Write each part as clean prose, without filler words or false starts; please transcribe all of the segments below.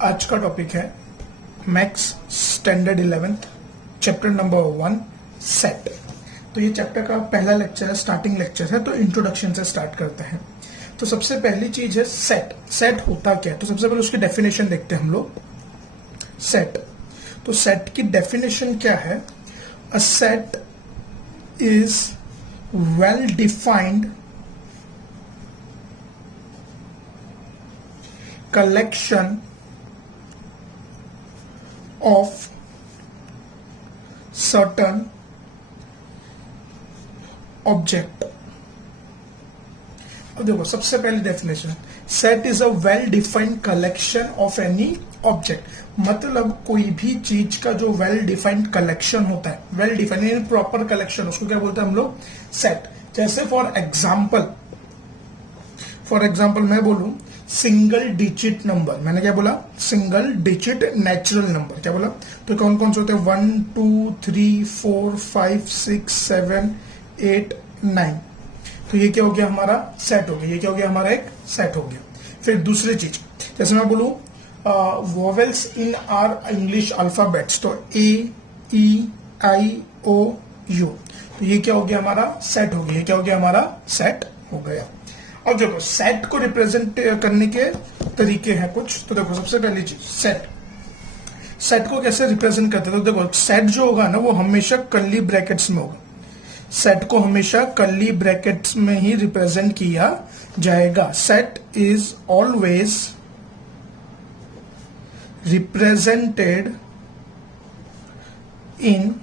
आज का टॉपिक है maths standard 11th chapter number 1 set. तो ये चैप्टर का पहला लेक्चर है, स्टार्टिंग लेक्चर है। तो इंट्रोडक्शन से स्टार्ट करते हैं। तो सबसे पहली चीज है सेट। सेट होता क्या है? तो सबसे पहले उसकी डेफिनेशन देखते हैं हम लोग। सेट, तो सेट की डेफिनेशन क्या है? A set is well defined collection of certain object। अब देखो सबसे पहली definition, set is a well defined collection of any object. मतलब कोई भी चीज का जो वेल डिफाइंड कलेक्शन होता है, वेल डिफाइंड प्रॉपर कलेक्शन, उसको क्या बोलते हैं हम लोग? सेट। जैसे फॉर एग्जाम्पल मैं बोलूं सिंगल डिजिट नंबर, मैंने क्या बोला? Single digit natural number. क्या बोला? तो कौन कौन से होते हैं? 1 2 3 4 5 6 7 8 9। तो ये क्या हो गया? हमारा सेट हो गया। ये क्या हो गया? हमारा एक सेट हो गया। फिर दूसरी चीज, जैसे मैं बोलूं vowels in are English alphabets, तो A E I O U, तो ये क्या हो गया? हमारा सेट हो गया। ये क्या हो गया? हमारा सेट हो गया। अब देखो सेट को रिप्रेजेंट करने के तरीके हैं कुछ। तो देखो सबसे पहली चीज, सेट को कैसे रिप्रेजेंट करते हैं? तो देखो सेट जो होगा ना वो हमेशा कर्ली ब्रैकेट्स में होगा। सेट को हमेशा कर्ली ब्रैकेट्स में ही रिप्रेजेंट किया जाएगा। Set is always represented in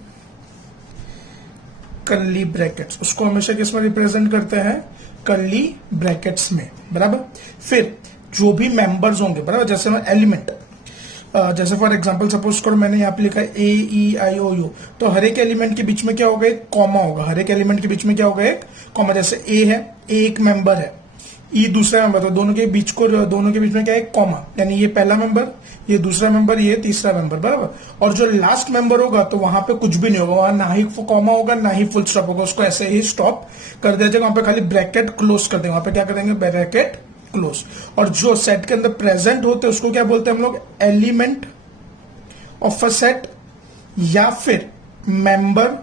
curly brackets. उसको हमेशा किसमें रिप्रेजेंट करते हैं? कर्ली ब्रैकेट्स में, बराबर। फिर जो भी मेंबर्स होंगे, बराबर, जैसे मैं एलिमेंट, जैसे फॉर एग्जांपल सपोज करो मैंने यहाँ पे लिखा है AEIOU, तो हर एक एलिमेंट के बीच में क्या होगा? एक कॉमा होगा। हर एक एलिमेंट के बीच में क्या होगा? एक कॉमा। जैसे A है, A एक मेंबर है, E दूसरा मेंबर, तो दोनों के बीच में क्या है? एक कॉमा, यानी ये पहला मेंबर, ये दूसरा मेंबर, ये तीसरा मेंबर, बराबर। और जो लास्ट मेंबर होगा तो वहां पे कुछ भी नहीं होगा, वहां ना ही कॉमा होगा ना ही फुल स्टॉप होगा। उसको ऐसे ही स्टॉप कर दिया जाएगा। वहां पे खाली ब्रैकेट क्लोज कर देंगे। वहां पे क्या करेंगे? Bracket close. और जो सेट के अंदर प्रेजेंट होते हैं उसको क्या बोलते हैं हम लोग? एलिमेंट ऑफ अ सेट या फिर मेंबर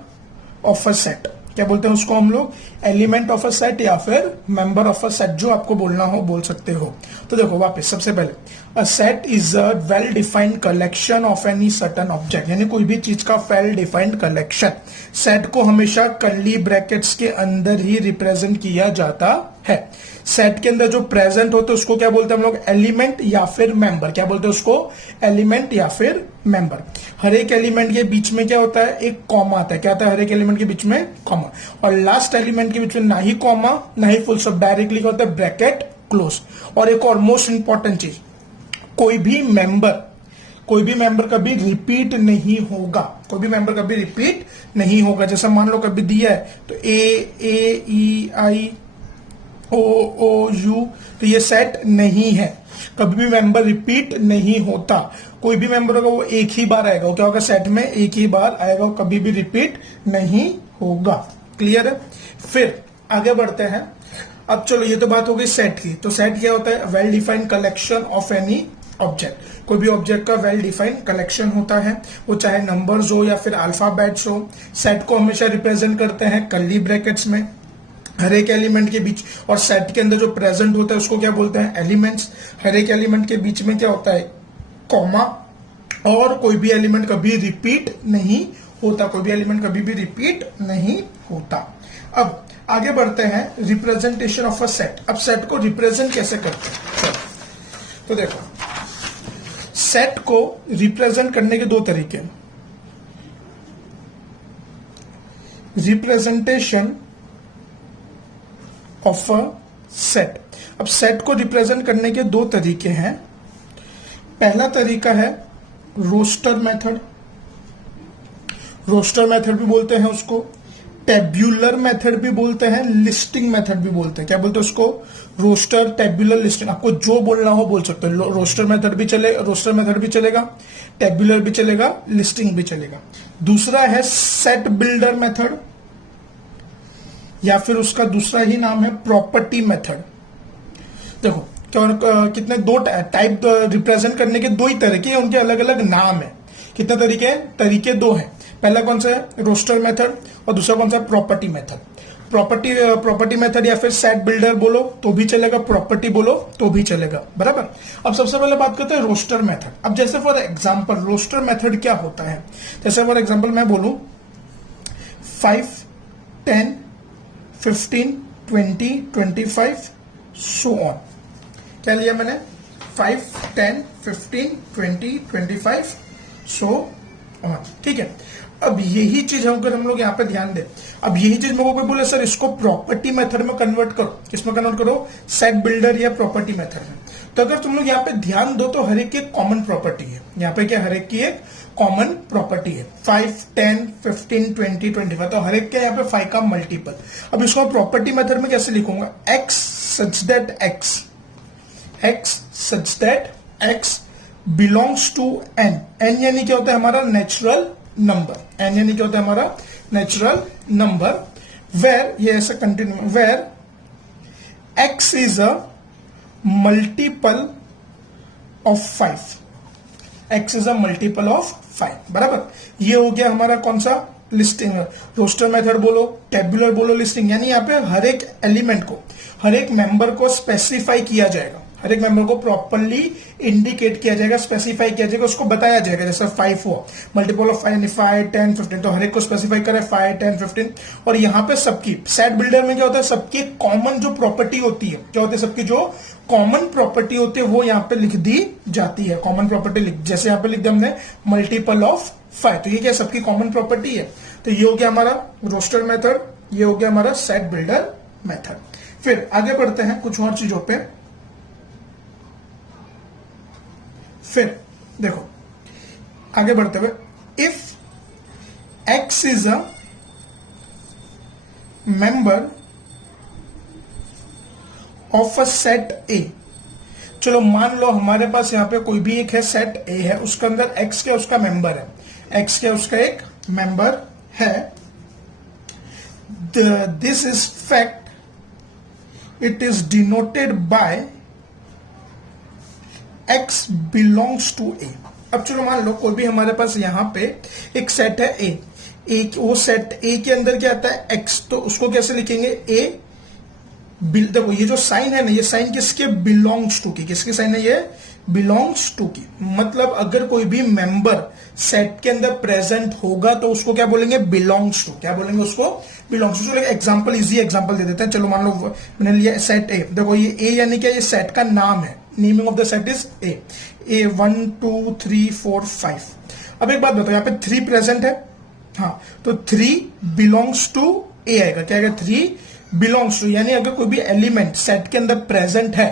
ऑफ अ सेट। क्या बोलते हैं उसको हम लोग? एलिमेंट ऑफ अ सेट या फिर मेंबर ऑफ अ सेट, जो आपको बोलना हो बोल सकते हो। तो देखो वापस सबसे पहले, a set is a well defined collection of any certain object, यानी कोई भी चीज का वेल डिफाइंड कलेक्शन। सेट को हमेशा कर्ली ब्रैकेट्स के अंदर ही रिप्रेजेंट किया जाता है। सेट के अंदर जो प्रेजेंट होते हैं उसको क्या बोलते हैं हम लोग? एलिमेंट या फिर मेंबर। क्या बोलते हैं उसको? एलिमेंट या फिर मेंबर। हर एक एलिमेंट के बीच में क्या होता है? एक कॉमा आता है। क्या आता है? हर एक एलिमेंट के बीच में कॉमा। और लास्ट एलिमेंट के बीच में ना ही कॉमा ना ही फुल स्टॉप, डायरेक्टली क्या होता है? Bracket close. और एक और मोस्ट इंपॉर्टेंट चीज, कोई भी मेंबर कभी रिपीट नहीं होगा। कोई भी मेंबर कभी रिपीट नहीं होगा। जैसा मान लो कभी दिया है तो AEIOU, तो ये सेट नहीं है। कभी भी मेंबर रिपीट नहीं होता। कोई भी मेंबर होगा वो एक ही बार आएगा। वो क्या होगा? सेट में एक ही बार आएगा, कभी भी रिपीट नहीं होगा। क्लियर है? फिर आगे बढ़ते हैं। अब चलो ये तो बात हो गई सेट की। तो सेट क्या होता है? Well defined collection of any object. कोई भी ऑब्जेक्ट का वेल डिफाइंड कलेक्शन होता है, वो चाहे नंबर्स हो या फिर अल्फाबेट्स हो। सेट को हमेशा रिप्रेजेंट करते हैं कर्ली ब्रैकेट्स में, हर एक एलिमेंट के बीच। और सेट के अंदर जो प्रेजेंट होता है उसको क्या बोलते हैं? एलिमेंट्स। हर एक एलिमेंट के बीच में क्या होता है? कॉमा। और कोई भी एलिमेंट कभी रिपीट नहीं होता। कोई भी एलिमेंट कभी भी रिपीट नहीं होता। अब आगे बढ़ते हैं, रिप्रेजेंटेशन ऑफ अ सेट। अब सेट को रिप्रेजेंट कैसे करते हैं? तो देखो सेट को रिप्रेजेंट करने के दो तरीके हैं। Representation of a set. अब सेट को रिप्रेजेंट करने के दो तरीके हैं। पहला तरीका है रोस्टर मेथड। रोस्टर मेथड भी बोलते हैं उसको, टेब्यूलर मेथड भी बोलते हैं, लिस्टिंग मेथड भी बोलते हैं। क्या बोलते हैं उसको? Roster, tabular, listing. आपको जो बोलना हो बोल सकते हो। रोस्टर मेथड भी चलेगा, टेब्यूलर भी चलेगा, लिस्टिंग भी चलेगा। दूसरा है सेट बिल्डर मेथड, या फिर उसका दूसरा ही नाम है प्रॉपर्टी मेथड। देखो कितने दो टाइप रिप्रेजेंट करने के दो ही तरीके हैं, उनके अलग अलग नाम है। कितने तरीके हैं? तरीके दो हैं। पहला कौन सा है? रोस्टर मेथड, और दूसरा कौन सा है? Property method. प्रॉपर्टी मेथड या फिर सेट बिल्डर बोलो तो भी चलेगा, प्रॉपर्टी बोलो तो भी चलेगा, बराबर। अब सबसे पहले बात करते हैं रोस्टर मेथड। अब जैसे फॉर एग्जांपल रोस्टर मेथड क्या होता है, जैसे फॉर एग्जांपल मैं बोलूं 5, 10, 15, 20, 25 सो ऑन। क्या लिया मैंने? 5, 10, 15, 20, 25 सो ऑन, ठीक है। अब यही चीज अगर हम लोग यहाँ पे ध्यान दें, अब यही चीज मेरे को कोई बोले सर इसको प्रॉपर्टी मेथड में कन्वर्ट करो, किसमें कन्वर्ट करो? सेट बिल्डर या प्रॉपर्टी मेथड में। तो अगर तुम लोग यहाँ पे ध्यान दो तो हर एक की एक कॉमन प्रॉपर्टी है। यहाँ पे क्या? हर एक की एक कॉमन प्रॉपर्टी है। 5, 10, 15, 20, 25, तो हर एक के यहाँ पे 5 का मल्टीपल। अब इसको प्रॉपर्टी मेथड में कैसे लिखूंगा? x such that x such that x belongs to n। n यानी क्या होता है? हमारा नेचुरल नंबर। n यानी क्या होता है? हमारा नेचुरल नंबर। वेर, ये ऐसा continue, where x is a multiple of 5, x is a multiple of 5, बराबर। ये हो गया हमारा कौन सा? लिस्टिंग। रोस्टर मेथड बोलो, टेबुलर बोलो, लिस्टिंग। यानी यहाँ पे हर एक एलिमेंट को, हर एक मेंबर को स्पेसिफाई किया जाएगा, हर एक मेंबर को प्रॉपरली इंडिकेट किया जाएगा, स्पेसिफाई किया जाएगा, उसको बताया जाएगा। जैसे 5 हुआ, मल्टीपल ऑफ 5 यानी 5, 10, 15, तो हर एक को स्पेसिफाई करे 5, 10, 15। और यहाँ पे सबकी सेट बिल्डर में क्या होता है? सबकी कॉमन जो प्रॉपर्टी होती है, क्या होती है? सबकी जो कॉमन प्रॉपर्टी होती है वो यहाँ पे लिख दी जाती है। कॉमन प्रॉपर्टी लिख, जैसे यहाँ पे लिख दिया हमने मल्टीपल ऑफ 5, तो ये क्या? सबकी कॉमन प्रॉपर्टी है। तो ये हो गया हमारा रोस्टर मेथड, ये हो गया हमारा सेट बिल्डर मेथड। फिर आगे बढ़ते हैं कुछ और चीजों पे। फिर देखो आगे बढ़ते हुए, if x is a member of a set ए। चलो मान लो हमारे पास यहां पे कोई भी एक है, सेट ए है, उसके अंदर x क्या? उसका मेंबर है, x क्या? उसका एक मेंबर है। This is fact, it is denoted bye x belongs to A। अब चलो मान लो कोई भी हमारे पास यहां पे एक सेट है A, वो सेट A के अंदर क्या आता है? x, तो उसको कैसे लिखेंगे? A, देखो ये जो साइन है ना, ये साइन किसके? बिलोंग्स टू की। किसकी साइन है ये? बिलोंग्स टू की। मतलब अगर कोई भी मेंबर सेट के अंदर प्रेजेंट होगा तो उसको क्या बोलेंगे? Belongs to. क्या बोलेंगे उसको? Belongs to. चलो एग्जांपल, इजी एग्जांपल दे देते हैं। चलो मान लो मैंने लिया सेट ए, देखो ये ए यानी क्या? ये सेट का नाम है, naming of the set is a. 1, 2, 3, 4, 5। अब एक बात बताओ, यहाँ पे 3 प्रेजेंट है, हाँ, तो 3 बिलोंग्स टू ए आएगा। क्या आएगा? 3 बिलोंग्स टू, यानी अगर कोई भी एलिमेंट सेट के अंदर प्रेजेंट है,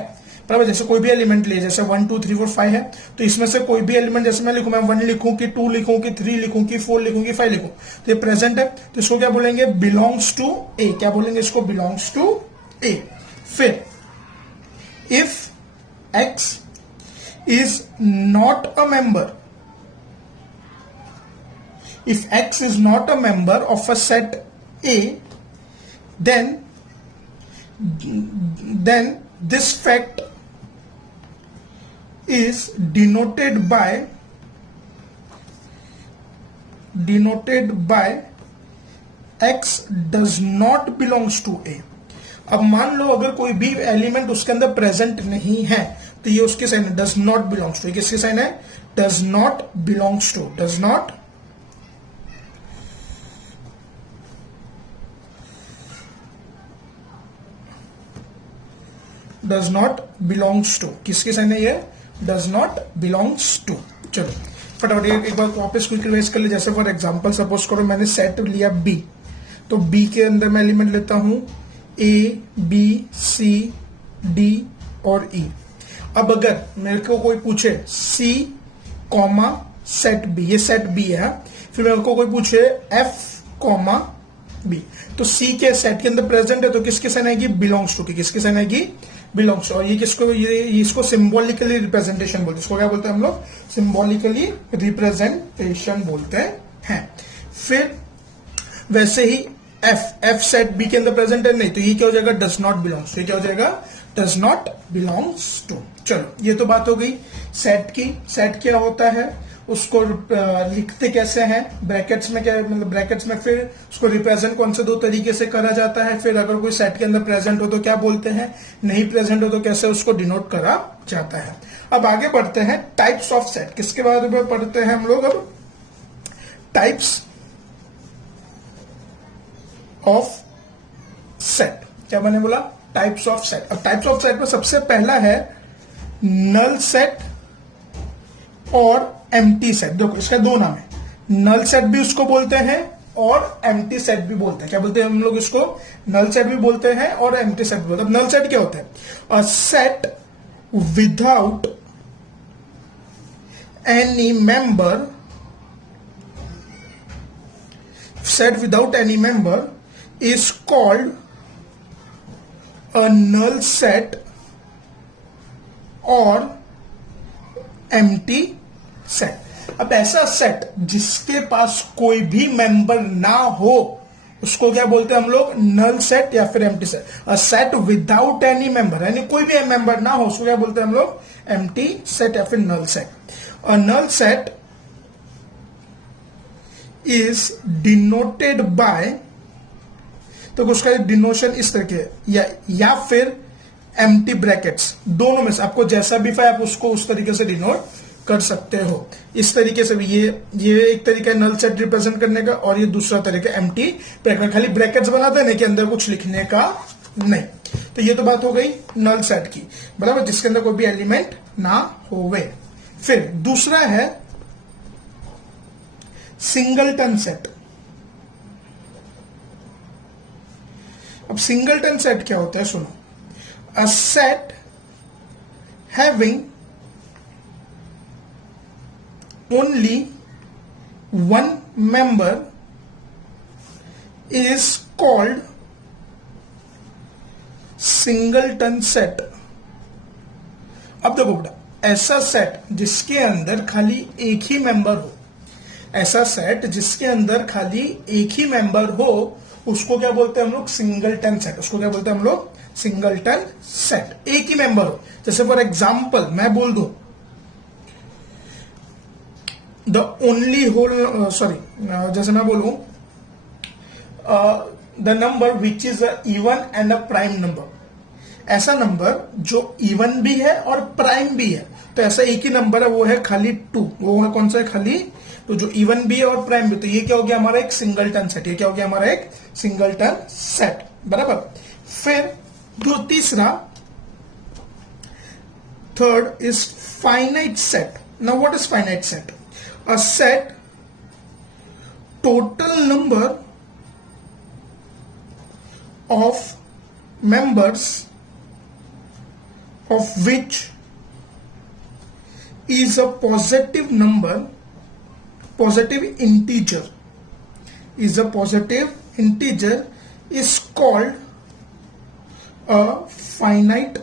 बराबर, जैसे कोई भी एलिमेंट ले, जैसे 1, 2, 3, 4, 5 है, तो इसमें से कोई भी एलिमेंट, जैसे मैं लिखूं, मैं 1 लिखूं कि 2 लिखूं कि 3 लिखूं कि 4 लिखूं कि 5 लिखूं, तो ये प्रेजेंट है, तो इसको क्या बोलेंगे? बिलोंग्स टू ए। क्या बोलेंगे इसको? बिलोंग्स टू ए। फिर if x is not a member, if x is not a member of a set A, then this fact is denoted by x does not belongs to A। अब मान लो अगर कोई भी element उसके अंदर present नहीं है तो ये उसकी साइन है, डज नॉट बिलोंग्स टू। ये किसकी साइन है? Does not belongs to. Does not belongs to. किसकी साइन है ये? Does not belongs to. चलो फटाफट एक बार वापस क्विक रिवाइज कर ले। जैसे फॉर एग्जांपल सपोज करो मैंने सेट लिया बी, तो बी के अंदर मैं एलिमेंट लेता हूं ए, बी, सी, डी और ई। अब अगर मेरे को कोई पूछे सी कॉमा सेट बी, ये सेट बी है, फिर मेरे को कोई पूछे एफ कॉमा बी, तो सी के सेट के अंदर प्रेजेंट है तो किसकी साइन आएगी? बिलोंग्स टू की। किसकी साइन आएगी? Belongs to. और ये किसको? ये इसको सिंबॉलिकली रिप्रेजेंटेशन बोलते हैं। इसको क्या बोलते हैं हम लोग? सिंबॉलिकली रिप्रेजेंटेशन बोलते हैं। फिर वैसे ही एफ सेट बी के अंदर प्रेजेंट है नहीं, तो ये क्या हो जाएगा, डज नॉट बिलोंग्स। तो ये क्या हो जाएगा, डज नॉट बिलोंग्स टू। चलो ये तो बात हो गई सेट की। सेट क्या होता है, उसको लिखते कैसे हैं, ब्रैकेट्स में क्या, मतलब ब्रैकेट्स में फिर उसको रिप्रेजेंट कौन से दो तरीके से करा जाता है, फिर अगर कोई सेट के अंदर प्रेजेंट हो तो क्या बोलते हैं, नहीं प्रेजेंट हो तो कैसे उसको डिनोट करा जाता है। अब आगे बढ़ते हैं टाइप्स ऑफ सेट। किसके बारे में पढ़ते हैं हम लोग अब, टाइप्स ऑफ सेट। क्या मैंने बोला, टाइप्स ऑफ सेट। अब टाइप्स ऑफ सेट में सबसे पहला है नल सेट और एम्प्टी सेट। देखो इसका दो नाम है, नल सेट भी उसको बोलते हैं और एम्प्टी सेट भी बोलते हैं। क्या बोलते हैं हम लोग इसको, नल सेट भी बोलते हैं और एम्प्टी सेट भी बोलते हैं। नल सेट क्या होता है, a set without any member, set without any member is called a null set और empty set। अब ऐसा सेट जिसके पास कोई भी मेंबर ना हो उसको क्या बोलते हैं हम लोग, नल सेट या फिर empty set. A set without any member, यानी कोई भी मेंबर ना हो उसको क्या बोलते हैं हम लोग, एम्प्टी सेट या फिर null set. A null set is denoted by, तो उसका डिनोशन इस तरह के या फिर एम्प्टी ब्रैकेट्स, दोनों में से आपको जैसा भी फाय आप उसको उस तरीके से डिनोट कर सकते हो। इस तरीके से भी ये एक तरीका है नल सेट रिप्रेजेंट करने का, और ये दूसरा तरीका एम्प्टी ब्रैकेट, खाली ब्रैकेट्स बनाते हैं कि अंदर कुछ लिखने का नहीं। तो ये तो बात हो गई नल सेट की, बराबर, जिसके अंदर कोई भी एलिमेंट ना होवे। फिर दूसरा है सिंगलटन सेट। अब सिंगलटन सेट क्या होता है, सुनो, a set having only one member is called singleton set. अब देखो बेटा, ऐसा सेट जिसके अंदर खाली एक ही मेंबर हो, ऐसा सेट जिसके अंदर खाली एक ही मेंबर हो उसको क्या बोलते हैं हम लोग, सिंगलटन सेट। उसको क्या बोलते हैं हम लोग, सिंगलटन सेट, एक ही मेंबर हो। जैसे फॉर एग्जांपल मैं बोल दूं द ओनली होल, सॉरी जैसे मैं बोलूं the number which is a even and a prime number. ऐसा नंबर जो इवन भी है और प्राइम भी है, तो ऐसा एक ही नंबर है, वो है खाली 2। वो है कौन सा है, खाली, तो जो इवन भी है और प्राइम भी, तो ये क्या हो गया हमारा एक सिंगलटन सेट। ये क्या हो गया हमारा एक सिंगलटन सेट, बराबर। फिर जो तीसरा, third is finite set. Now what is finite set, a set total number of members of which is a positive number, positive integer, is a positive integer is called a finite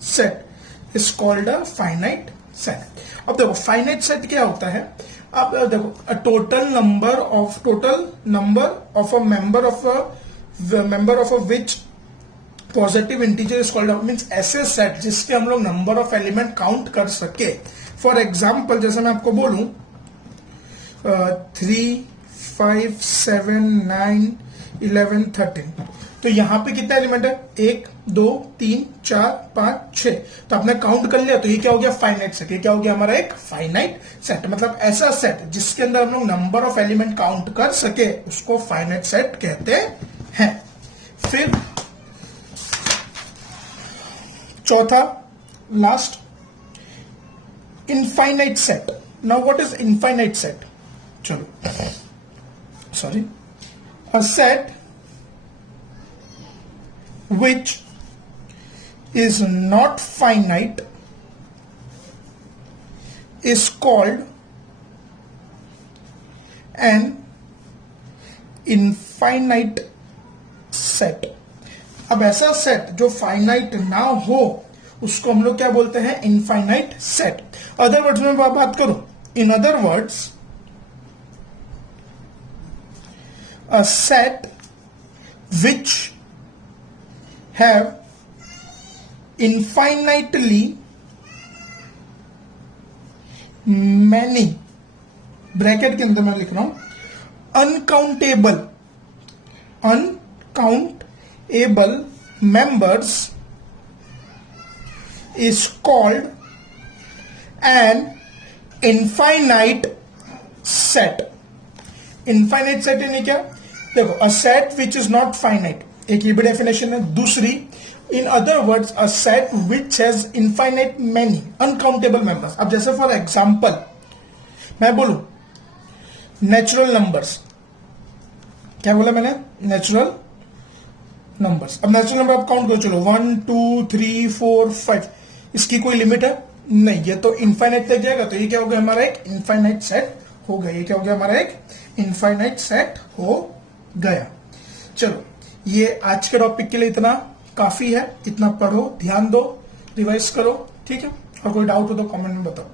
set, is called a finite set। अब देखो finite set क्या होता है, अब देखो a total number of a member of a which positive integer is called, means ऐसे set जिसके हम लोग नंबर ऑफ एलिमेंट काउंट कर सके। फॉर एग्जाम्पल जैसे मैं आपको बोलूं 3, 5, 7, 9, 11, 13, तो यहां पे कितना एलिमेंट है, 1, 2, 3, 4, 5, 6, तो आपने काउंट कर लिया, तो ये क्या हो गया, फाइनाइट सेट। ये क्या हो गया हमारा एक फाइनाइट सेट, मतलब ऐसा सेट जिसके अंदर हम लोग नंबर ऑफ एलिमेंट काउंट कर सके उसको फाइनाइट सेट कहते हैं। फिर चौथा, last, infinite set. Now what is infinite set, चलो sorry, a set which is not finite is called an infinite set। अब ऐसा सेट जो फाइनाइट ना हो उसको हम लोग क्या बोलते हैं, इनफाइनाइट सेट। अदर वर्ड्स में बात करूं, in other words, a set which have infinitely many, bracket के अंदर मैं लिख रहा हूं uncountable members is called an infinite set. Infinite set यानी क्या? देखो, a set which is not finite, एक ये भी डेफिनेशन है. दूसरी, in other words, a set which has infinite many uncountable members. अब जैसे फॉर एग्जाम्पल मैं बोलूं नेचुरल नंबर्स, क्या बोला मैंने? Natural numbers. अब नेचुरल नंबर आप काउंट करो, चलो 1 2 3 4 5, इसकी कोई लिमिट है नहीं, ये तो इनफाइनाइट तक जाएगा. तो ये क्या हो गया हमारा? एक इनफाइनाइट सेट हो गया. ये क्या हो गया हमारा? एक इनफाइनाइट सेट हो गया. चलो, ये आज के टॉपिक के लिए इतना काफी है. इतना पढ़ो, ध्यान दो, रिवाइज करो, ठीक है. और कोई डाउट हो तो कमेंट में बताओ.